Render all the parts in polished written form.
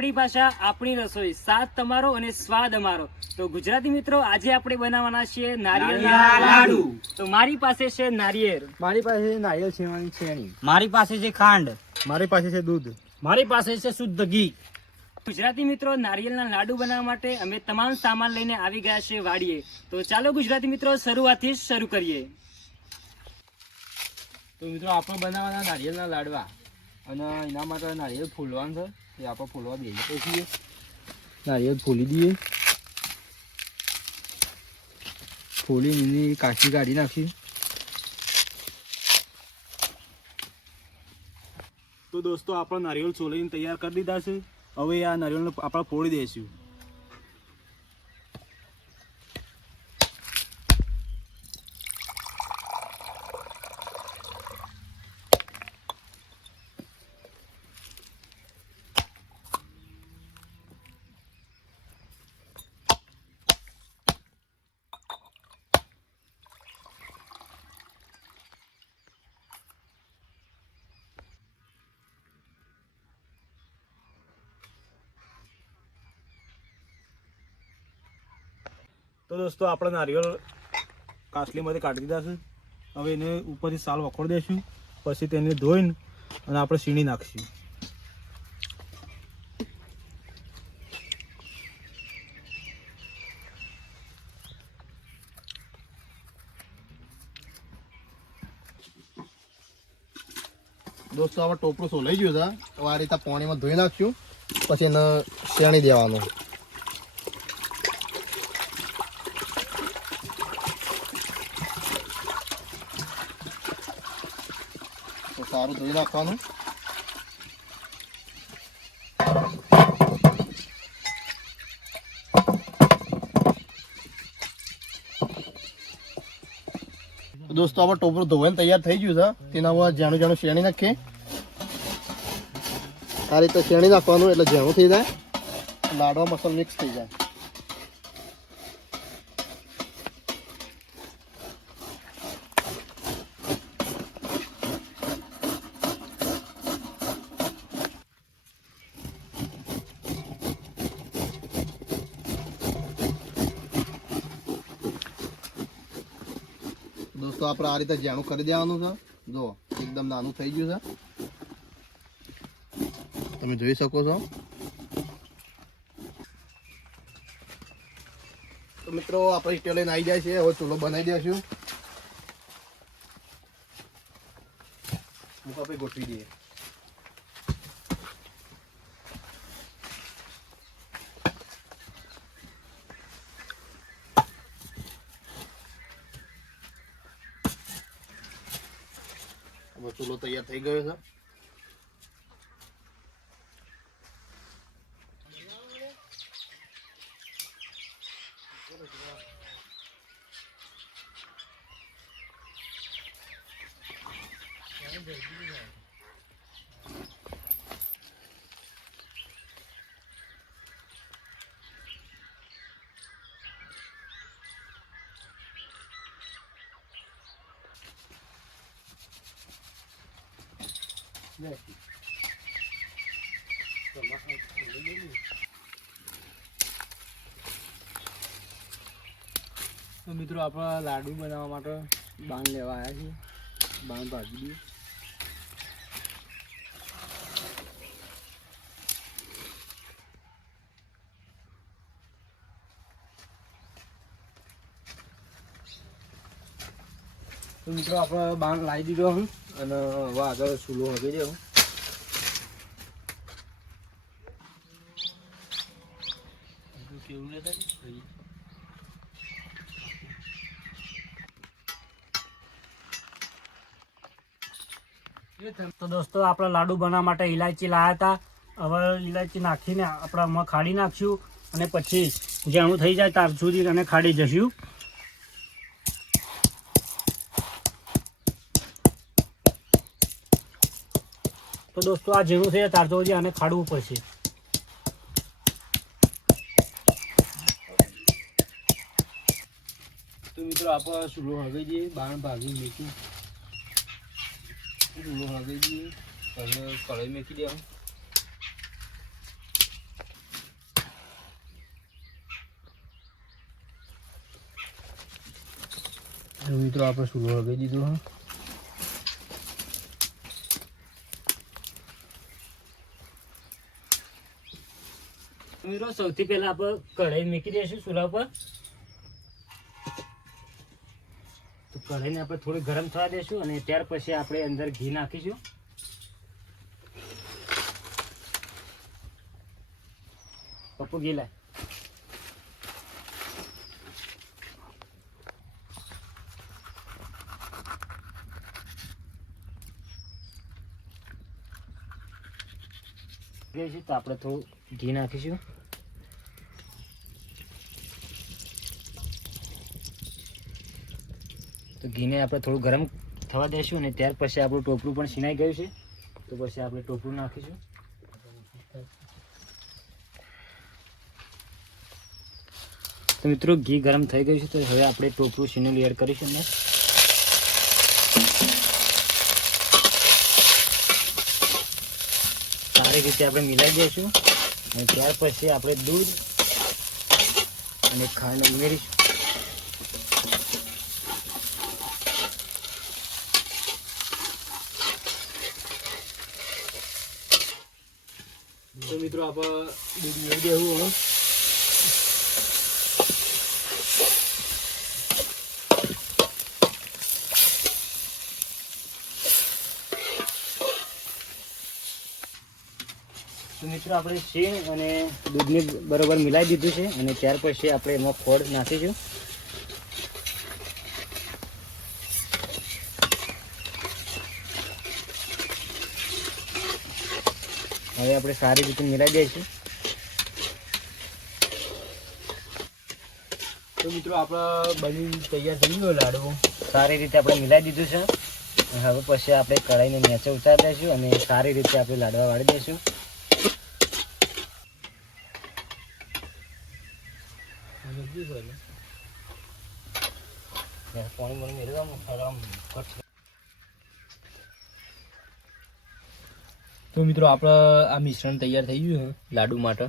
આપણી ભાષા આપણી રસોઈ, સાથ તમારો અને સ્વાદ અમારો। તો ગુજરાતી મિત્રો, આજે આપણે બનાવવાના છીએ નારિયેળના લાડુ। તો મારી પાસે છે નારિયેળ, મારી પાસે નારિયેળ છીણવાની છેણી, મારી પાસે છે ખાંડ, મારી પાસે છે દૂધ, મારી પાસે છે શુદ્ધ ઘી। ગુજરાતી મિત્રો, નારિયેળના લાડુ બનાવવા માટે અમે તમામ સામાન લઈને આવી ગયા છે વાડીએ। તો ચાલો ગુજરાતી મિત્રો, શરૂઆતથી શરૂ કરીએ। તો મિત્રો આપણે બનાવવાના નારિયેળના લાડવા, અને એના માટે નારિયેળ ફૂલવાનું છે, એ આપણે ફૂલવા બેસી છીએ। નારિયેળ ફોલી દઈએ, ફોલીને એની કાચી કાઢી નાખી। તો દોસ્તો, આપણે નારિયેળ છોલીને તૈયાર કરી દીધા છે। હવે આ નારિયેળને આપણે ફોડી દઈશું। તો દોસ્તો, આપણે નારિયેળ કાસલીમાંથી કાઢી દીધા છે। હવે એને ઉપરથી સાલ વખોડી દઈશું, પછી તેને ધોઈને અને આપણે સીણી નાખીશું। દોસ્તો, આપણે ટોપરું સોલાઈ ગયું છે, તો આ રીતે પાણીમાં ધોઈ નાખશું, પછી એને શેણી દેવાનું। સારું ધોઈ નાખવાનું। દોસ્તો, આપણે ટોપરું ધોઈને તૈયાર થઈ ગયું છે, તેના હવે જાણું જાણું શેણી નાખીએ। આ રીતે શેણી નાખવાનું, એટલે જાણું થઈ જાય, લાડવા મસાલો મિક્સ થઈ જાય। દોસ્તો, આપણે આ રીતે જાણું કરી દેવાનું છે। જો એકદમ નાનું થઈ ગયું છે, તમે જોઈ શકો છો। તો મિત્રો, આપણે સ્ટેલ લઈને આવી જાય છે, હવે ચૂલો બનાવી દઈશું। આપણે ગોઠવી દઈએ। ચૂલો તૈયાર થઈ ગયો છે। તો મિત્રો, આપણે લાડુ બનાવવા માટે બાણ લેવા આવ્યા છીએ, બાણ ભાજી દઈએ। તો મિત્રો, આપણે બાણ લાવી દીધો હું, અને હવે આગળ ચૂલો હગી દેવું। કેવું લેતા તો દોસ્તો, આપણે લાડુ બનાવવા માટે ઇલાયચી લાવ્યા હતા। હવે ઇલાયચી નાખીને આપણે આમાં ખાડી નાખશું, અને પછી જાણું થઈ જાય ત્યાર સુધી અને ખાડી જશું। તો દોસ્તો, આ ઝીણું થઈ જાય ત્યાર સુધી આને ખાડવું પડશે। તો મિત્રો, આપણે ચૂલો હગી દઈએ, બાણ ભાગી મૂકી ચૂલો હગી દઈએ, હવે કઢાઈ મૂકી દેવાનું। મિત્રો આપણે સૂલો લગાવી દીધો હા. મિત્રો સૌથી પહેલા આપણે કઢાઈ મૂકી દઈશું ચૂલા પર. તો કઢાઈને આપણે થોડી ગરમ થવા દઈશું અને ત્યાર પછી આપણે અંદર ઘી નાખીશું. પપ્પુ ઘી લાય. તો આપણે થોડું ઘી નાખીશું. તો ઘીને આપણે થોડું ગરમ થવા દઈશું અને ત્યાર પછી આપણું ટોપરું પણ છીનાઈ ગયું છે. તો પછી આપણે ટોપરું નાખીશું. તો મિત્રો ઘી ગરમ થઈ ગયું છે. તો હવે આપણે ટોપરું છીનેલું એડ કરીશું અંદર. સારી રીતે આપણે મિલાવી દઈશું અને ત્યાર પછી આપણે દૂધ અને ખાંડ ઉમેરીશું. તો મિત્રો આપણે દૂધ મેળવી દેવું હવે. તો મિત્રો આપણે શીણ અને દૂધને બરોબર મિલાવી દીધું છે અને ત્યાર પછી આપણે એમાં ખોળ નાખીશું. હવે આપણે સારી રીતે મિલાવી દઈશું. તો મિત્રો આપણે બની તૈયાર થઈ ગયો લાડવો. સારી રીતે આપણે મિલાવી દીધું છે. હવે પછી આપણે કઢાઈને નીચે ઉતારી દઈશું અને સારી રીતે આપણે લાડવા વાળી દઈશું. પાણી મેળવવા. તો મિત્રો આપણે આ મિશ્રણ તૈયાર થઈ ગયું છે લાડુ માટે.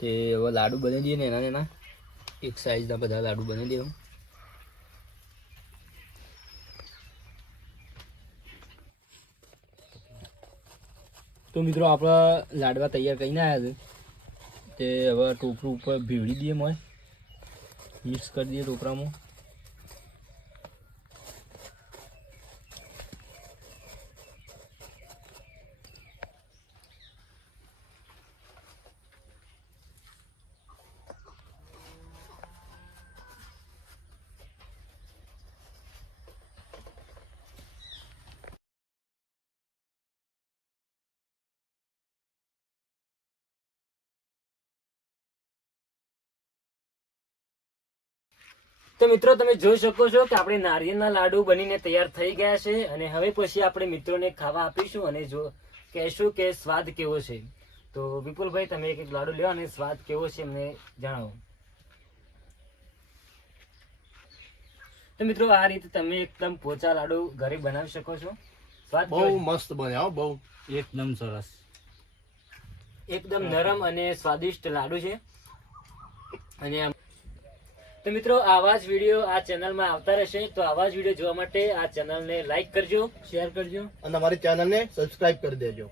તે હવે લાડુ બનાવી દઈએ ને એના એક સાઈઝના બધા લાડુ બનાવી દેવું. તો મિત્રો આપણે લાડવા તૈયાર કરીને આવ્યા છે. તે હવે ટોપરું ઉપર ભીવડી દઈએ મોય મિક્સ કરી દઈએ ટોપરામાં. તો મિત્રો તમે જોઈ શકો છો કે આપણે નારિયેળના લાડુ બનીને તૈયાર થઈ ગયા છે અને હવે પછી આપણે મિત્રોને ખાવા આપીશું અને જો કહેશું કે સ્વાદ કેવો છે. તો વિપુલભાઈ તમે એક લાડુ લ્યો અને સ્વાદ કેવો છે અમને જણાવો. તો મિત્રો આ રીતે તમે એકદમ પોચા લાડુ ઘરે બનાવી શકો છો. સ્વાદ બહુ મસ્ત બને હો, બહુ એકદમ સરસ. એકદમ નરમ અને સ્વાદિષ્ટ લાડુ છે. અને તો મિત્રો આવા જ વિડીયો આ ચેનલમાં આવતા રહેશે. તો આવા જ વિડીયો જોવા માટે આ ચેનલને લાઈક કરજો, શેર કરજો અને અમારી ચેનલને સબસ્ક્રાઇબ કરી દેજો.